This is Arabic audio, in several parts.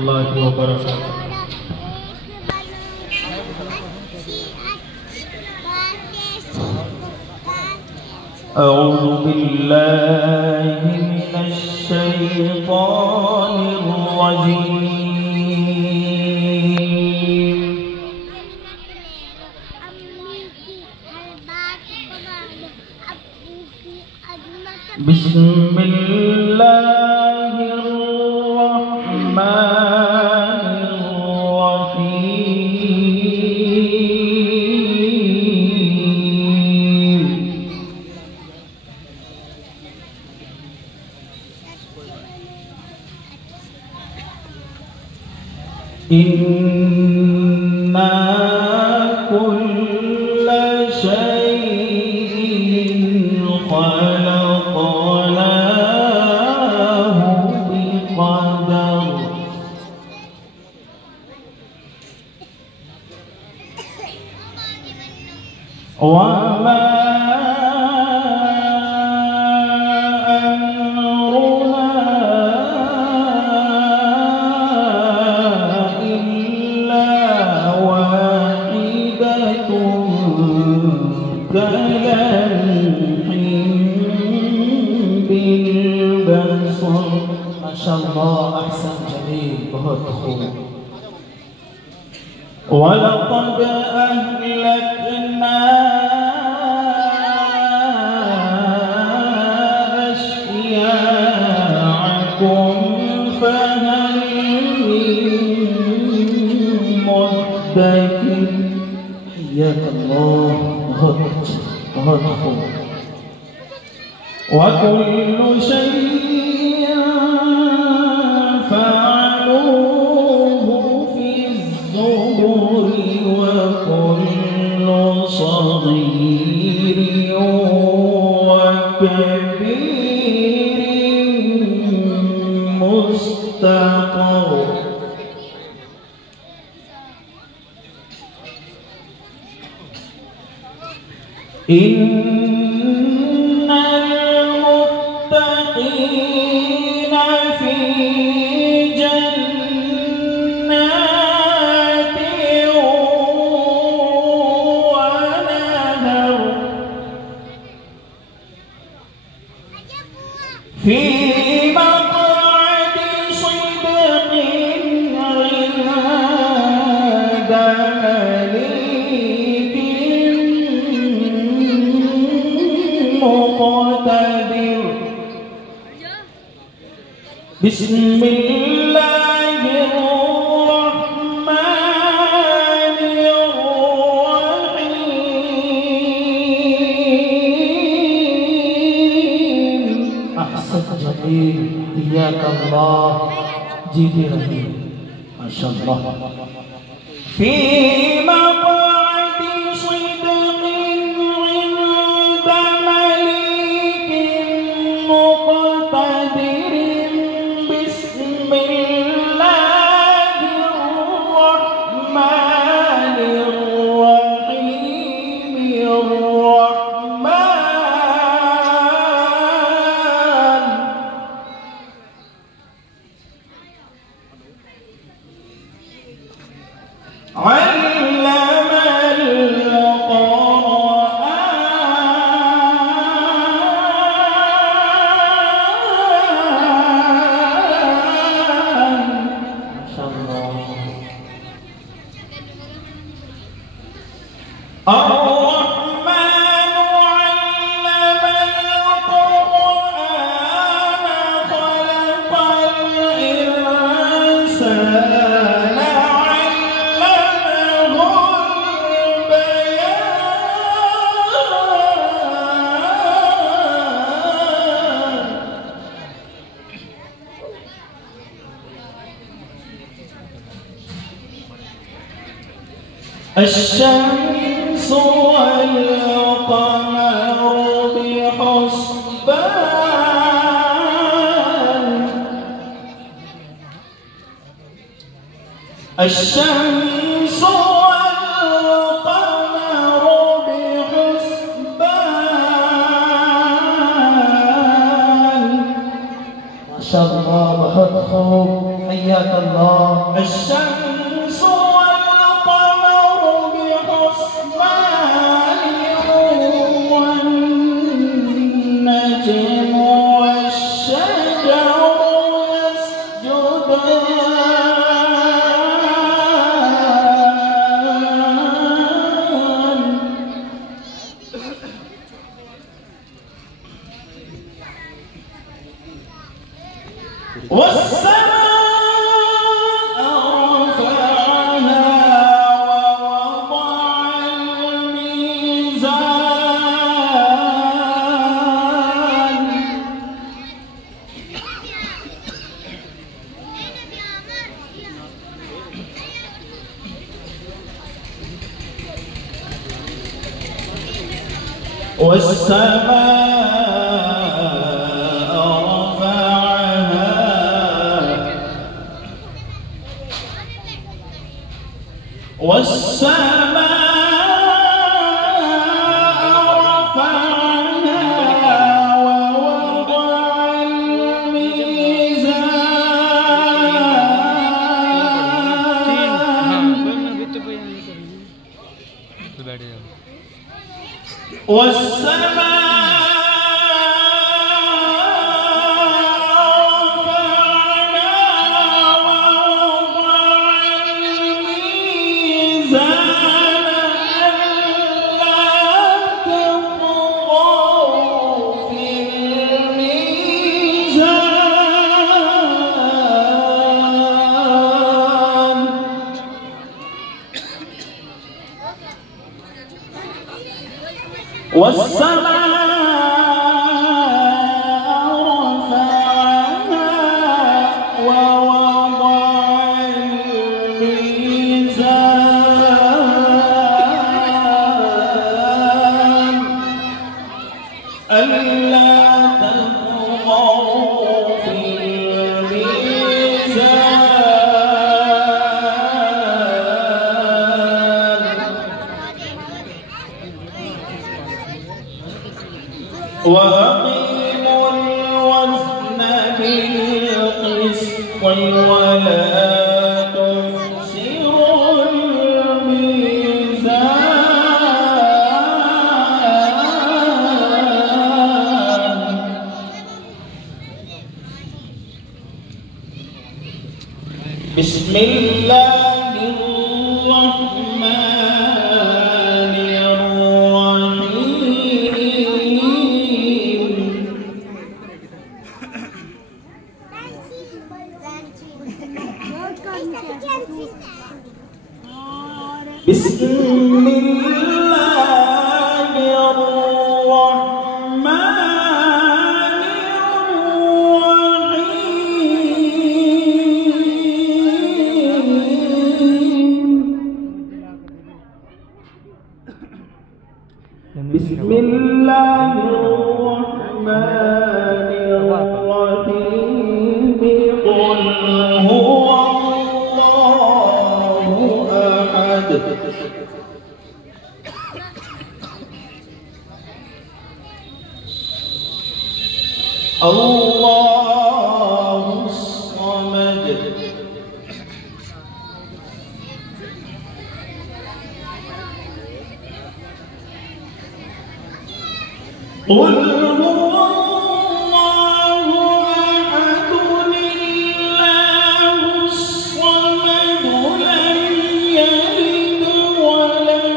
warahmatullahi wabarakatuh. أعوذ بالله من الشيطان الرجيم. بسم الله الرحمن الرحيم. إنا كل شيء خلقناه بقدر. وما كلمح بالبصر. ما شاء الله، أحسن، جميل، बहुत खूब. ولقد أهلكنا أشياعكم فهل من مدكر. حياك الله، बहुत खूब. وكل شيء فعلوه في الزبر وكل صغير وكبير مستقر. إن المتقين في جنات ونهر في مقعد صدق عند مليك مقتدر. بسم الله الرحمن الرحيم. أحسن، جميل، حياك الله، جيدي رهيب، ما شاء الله. في مقعد صدق عند مليك مقتدر. بسم الله الرحمن الرحيم. الرحمن علم القرآن. ما شاء الله. الرحمن علم القرآن خلق الإنسان علمه البيان. الشمس والقمر بحسبان. الشمس والقمر بحسبان. ما شاء الله، बहुत खूब. حياك الله. الشمس والقمر بحسبان والنجم والشجر يسجدان والسماء رفعها ووضع الميزان والسماء رفعها ووضع الميزان والسماء رفعها ووضع الميزان ألا تطغوا في الميزان وأقيموا الوزن بالقسط ولا تخسروا الميزان بسم الله الرحمن الرحيم بسم الله الرحمن الرحيم بسم الله الرحمن الرحيم قل هو الله أحد الله الصمد قل هو الله أحد الله الصمد لم يلد ولم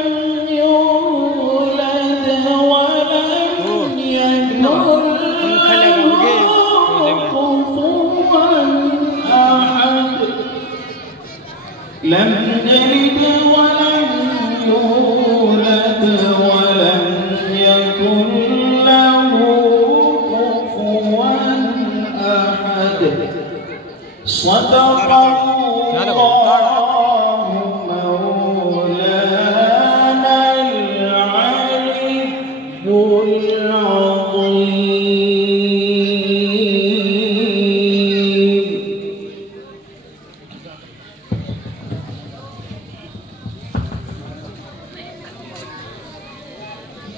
يولد ولم يكن لم يلد ولم يولد ولم يكن له كفوا أحد صدق